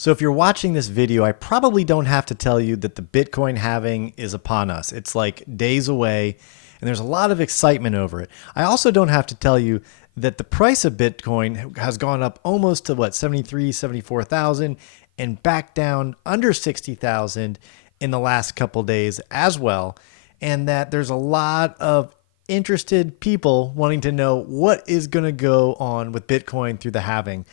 So if you're watching this video, I probably don't have to tell you that the Bitcoin halving is upon us. It's like days away, and there's a lot of excitement over it. I also don't have to tell you that the price of Bitcoin has gone up almost to what, 73, 74,000, and back down under 60,000 in the last couple days as well. And that there's a lot of interested people wanting to know what is going to go on with Bitcoin through the halving.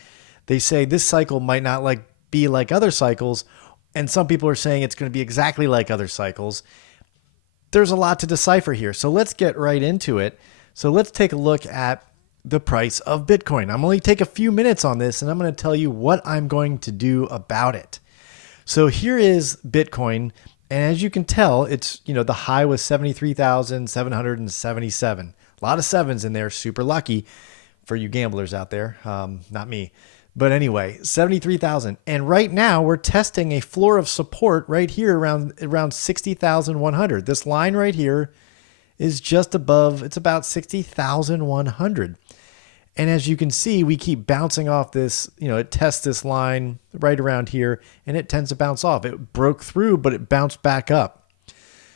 They say this cycle might not be like other cycles, and some people are saying it's going to be exactly like other cycles. There's a lot to decipher here, so let's get right into it. So let's take a look at the price of Bitcoin. I'm only take a few minutes on this, and I'm going to tell you what I'm going to do about it. So here is Bitcoin, and as you can tell, it's, the high was 73,777. A lot of sevens in there, super lucky for you gamblers out there, not me. But anyway, 73,000. And right now we're testing a floor of support right here around 60,100. This line right here is just above, it's about 60,100. And as you can see, we keep bouncing off this, it tests this line right around here and it tends to bounce off. It broke through, but it bounced back up.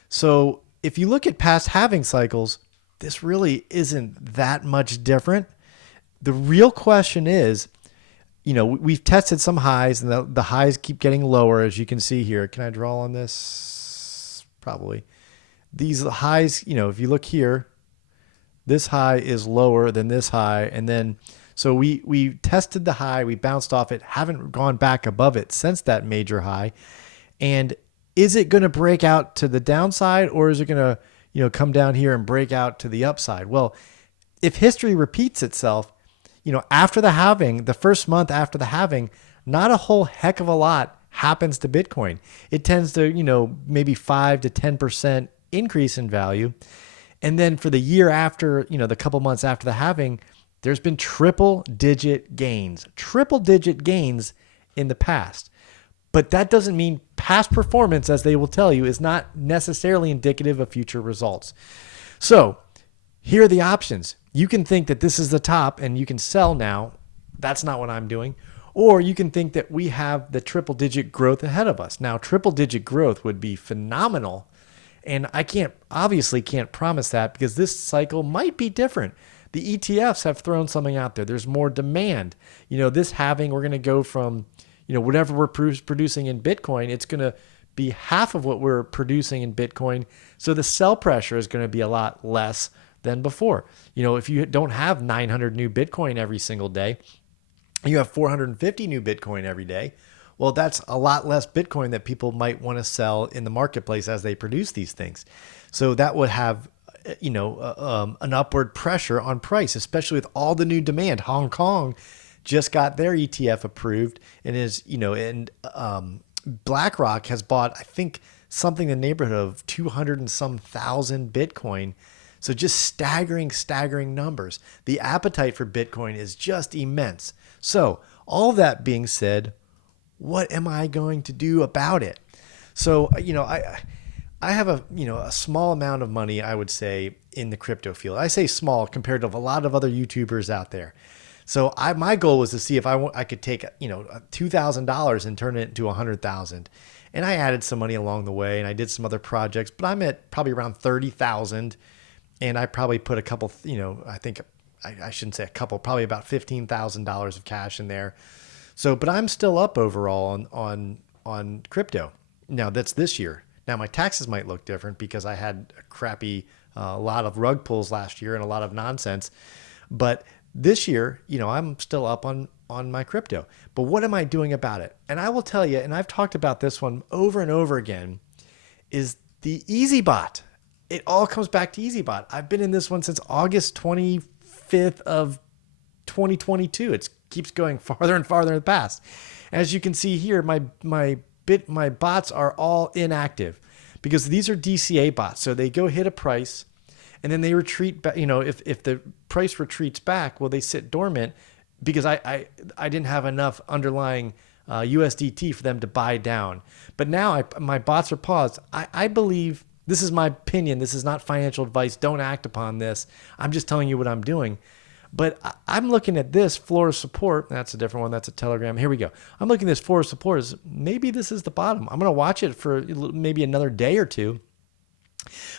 So if you look at past halving cycles, this really isn't that much different. The real question is, we've tested some highs and the highs keep getting lower, as you can see here. Can I draw on this? Probably. These highs, if you look here, this high is lower than this high. And then, so we tested the high, we bounced off it, haven't gone back above it since that major high. And is it going to break out to the downside, or is it going to, come down here and break out to the upside? Well, if history repeats itself, after the halving, the first month after the halving, not a whole heck of a lot happens to Bitcoin. It tends to, maybe 5 to 10% increase in value. And then for the year after, the couple months after the halving, there's been triple digit gains in the past. But that doesn't mean past performance, as they will tell you, is not necessarily indicative of future results. So here are the options. You can think that this is the top and you can sell now. That's not what I'm doing. Or you can think that we have the triple digit growth ahead of us. Now, triple digit growth would be phenomenal. And I obviously can't promise that, because this cycle might be different. The ETFs have thrown something out there. There's more demand. This halving, we're going to go from, whatever we're producing in Bitcoin, it's going to be half of what we're producing in Bitcoin. So the sell pressure is going to be a lot less than before. If you don't have 900 new Bitcoin every single day, you have 450 new Bitcoin every day. Well, that's a lot less Bitcoin that people might want to sell in the marketplace as they produce these things. So that would have, an upward pressure on price, especially with all the new demand. Hong Kong just got their ETF approved and is, BlackRock has bought, I think, something in the neighborhood of 200 and some thousand Bitcoin. So just staggering numbers. The appetite for Bitcoin is just immense. So all that being said, what am I going to do about it? So, I have a small amount of money, I would say, in the crypto field. I say small compared to a lot of other YouTubers out there. So my goal was to see if I could take, $2,000 and turn it into 100,000. And I added some money along the way and I did some other projects, but I'm at probably around 30,000. And I probably put a couple, I think I shouldn't say a couple, probably about $15,000 of cash in there. So, but I'm still up overall on crypto. Now that's this year. Now my taxes might look different because I had a crappy, lot of rug pulls last year and a lot of nonsense. But this year, I'm still up on my crypto. But what am I doing about it? And I will tell you, and I've talked about this one over and over again, is the Eazybot. It all comes back to Eazybot. I've been in this one since August 25th of 2022. It keeps going farther and farther in the past. As you can see here, my bots are all inactive because these are DCA bots. So they go hit a price and then they retreat back. If the price retreats back, well, they sit dormant because I didn't have enough underlying USDT for them to buy down. But now my bots are paused. I believe, this is my opinion, this is not financial advice, don't act upon this, I'm just telling you what I'm doing. But I'm looking at this floor of support. That's a different one. That's a Telegram. Here we go. I'm looking at this floor of support as maybe this is the bottom. I'm going to watch it for maybe another day or two.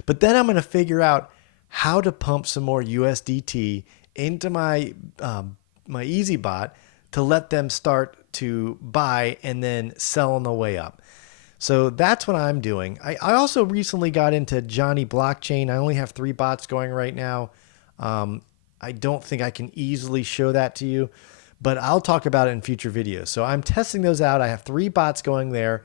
But then I'm going to figure out how to pump some more USDT into my my Eazybot to let them start to buy and then sell on the way up. So that's what I'm doing. I also recently got into Johnny Blockchain. I only have 3 bots going right now. I don't think I can easily show that to you, but I'll talk about it in future videos. So I'm testing those out. I have 3 bots going there.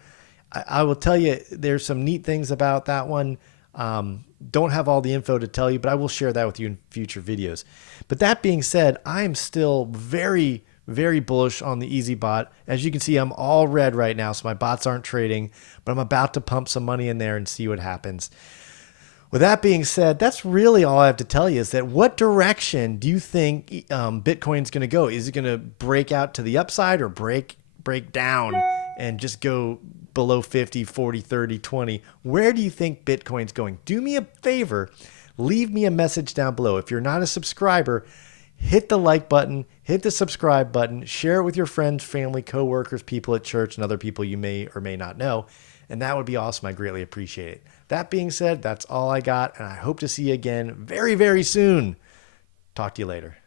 I will tell you there's some neat things about that one. Don't have all the info to tell you, but I will share that with you in future videos. But that being said, I am still very, very bullish on the Eazybot. As you can see, I'm all red right now, so my bots aren't trading, but I'm about to pump some money in there and see what happens. With that being said, that's really all I have to tell you is that what direction do you think Bitcoin's going to go? Is it going to break out to the upside or break down and just go below 50, 40, 30, 20? Where do you think Bitcoin's going? Do me a favor, leave me a message down below. If you're not a subscriber, hit the like button, hit the subscribe button, share it with your friends, family, coworkers, people at church, and other people you may or may not know. And that would be awesome. I greatly appreciate it. That being said, that's all I got, and I hope to see you again very, very soon. Talk to you later.